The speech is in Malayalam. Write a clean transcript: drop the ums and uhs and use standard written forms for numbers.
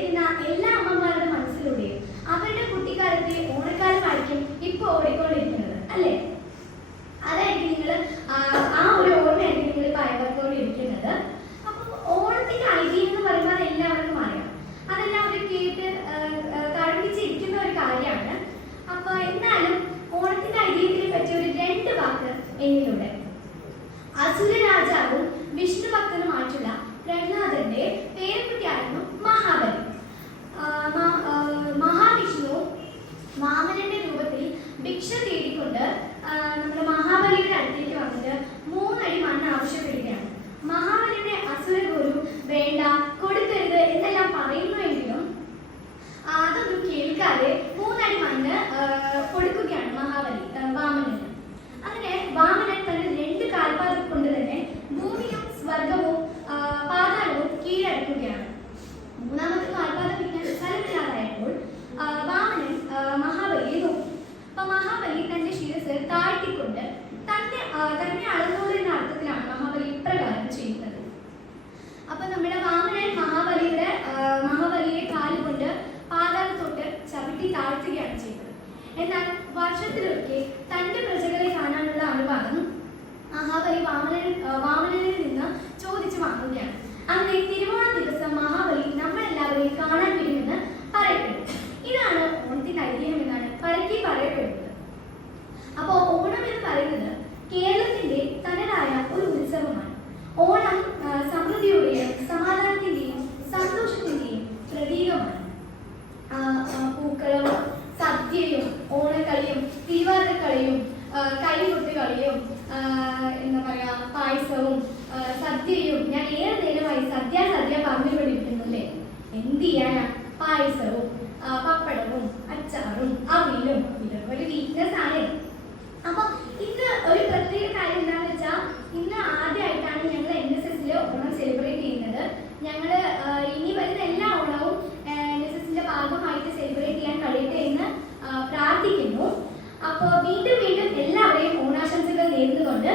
കേട്ടിരിക്കുന്ന എല്ലാ അമ്മമാരുടെ മനസ്സിലൂടെയും അവരുടെ കുട്ടിക്കാലത്തെ ഓണക്കാലമായിരിക്കും ഇപ്പോൾ ഓടിക്കൊണ്ടിരിക്കുന്നത്, അല്ലേ? അതായിരിക്കും നിങ്ങൾ ആ ഒരു ഓർമ്മയായിരിക്കും നിങ്ങൾ ഇപ്പോൾ അയവർക്കൊണ്ടിരിക്കുന്നത്. അപ്പോൾ ഓണത്തിന്റെ ഐതിഹ്യം എന്ന് പറയുമ്പോൾ അത് എല്ലാവർക്കും അറിയാം, അതെല്ലാവരും കേട്ട് കഴമ്പിച്ചിരിക്കുന്ന ഒരു കാര്യമാണ്. അപ്പോൾ എന്നാലും ഓണത്തിന്റെ ഐതിഹ്യത്തിനെ പറ്റി ഒരു 2 വാക്ക് എന്നിലൂടെ. അസുര രാജാവും വിഷ്ണു ഭക്തനുമായിട്ടുള്ള പ്രഹ്ലാദന്റെ പേരക്കുട്ടിയായിരുന്നു മഹാബലി. മഹാവിഷ്ണു വാമനന്റെ രൂപത്തിൽ ഭിക്ഷ തേടിക്കൊണ്ട് നമ്മുടെ മഹാബലിയുടെ അടുത്തേക്ക് വന്നിട്ട് 3 അടി മണ്ണ് ആവശ്യപ്പെടുകയാണ്. മഹാബലിയുടെ അസുര ഗുരു വേണ്ട, കൊടുക്കരുത് എന്നെല്ലാം പറയുന്നുവെങ്കിലും അതൊന്നും കേൾക്കാതെ 3 അടി മണ്ണ് കൊടുക്കുകയാണ് മഹാബലി വാമനന്. അങ്ങനെ വാമനൻ തന്റെ 2 കാൽപാദം കൊണ്ട് തന്നെ ഭൂമിയും സ്വർഗവും പാതാളവും കീഴടക്കുകയാണ്. 3ാമത്തെ കാൽപാദം പിടിക്കാൻ സ്ഥലമില്ലാതായപ്പോൾ വാമനൻ മഹാബലിയെ നോക്കി. അപ്പൊ മഹാബലി തന്റെ ശിരസ് താഴ്ത്തിക്കൊണ്ട് തന്നെ അളന്നോളൂ എന്ന അർത്ഥത്തിലാണ് മഹാബലി ഇപ്രകാരം ചെയ്യുന്നത്. അപ്പൊ നമ്മുടെ വാമനൻ മഹാബലിയെ കാലുകൊണ്ട് പാതാളത്തോട്ട് ചവിട്ടി താഴ്ത്തുകയാണ് ചെയ്തത്. എന്നാൽ വർഷത്തിലൊരിക്കൽ തന്റെ പ്രജകളെ കാണാനുള്ള അനുവാദം മഹാബലി വാമനനിൽ നിന്ന് ചോദിച്ചു വാങ്ങുകയാണ്. അങ്ങനെ തിരുവോണ ദിവസം മഹാബലി നമ്മളെല്ലാവരെയും കാണാൻ വരുമെന്ന് പറയപ്പെടുന്നു. ഇതാണ് ഓണത്തിന്റെ ഐതിഹ്യം എന്നാണ് പരക്കെ പറയപ്പെടുന്നത്. അപ്പോൾ ഓണം എന്ന് പറയുന്നത് കേരളത്തിന്റെ തനതായ ഒരു ഉത്സവമാണ്. ഓണം സമൃദ്ധിയുടെയും സമാധാനത്തിന്റെയും സന്തോഷത്തിന്റെയും പ്രതീകമാണ്. പൂക്കളും സദ്യയും ഓണക്കളിയും തിരുവാതിരക്കളിയും കൈകൊട്ട് കളിയും എന്താ പറയാ പായസവും സദ്യയും. ഞാൻ ഏറെ നേരമായി സദ്യ പറഞ്ഞുകൊണ്ടിരിക്കുന്നു അല്ലേ? എന്ത് ചെയ്യാനാ? പായസവും പപ്പടവും അച്ചാറും അവിലും ഇതൊക്കെ ഒരു വീക്ക്നെസ് ആണ്. അപ്പൊ ഇന്ന് ഒരു പ്രത്യേക കാര്യം എന്താണെന്ന് വെച്ചാൽ ഇന്ന് ആദ്യമായിട്ടാണ് ഞങ്ങൾ NSSൽ ഓണം സെലിബ്രേറ്റ് ചെയ്യുന്നത്. ഞങ്ങൾ ഇനി വരുന്ന എല്ലാ ഓണവും NSSന്റെ ഭാഗമായിട്ട് സെലിബ്രേറ്റ് ചെയ്യാൻ കഴിയട്ടെ എന്ന് പ്രാർത്ഥിക്കുന്നു. അപ്പോൾ വീണ്ടും എല്ലാവരെയും ഓണാശംസകൾ നേർന്നുകൊണ്ട്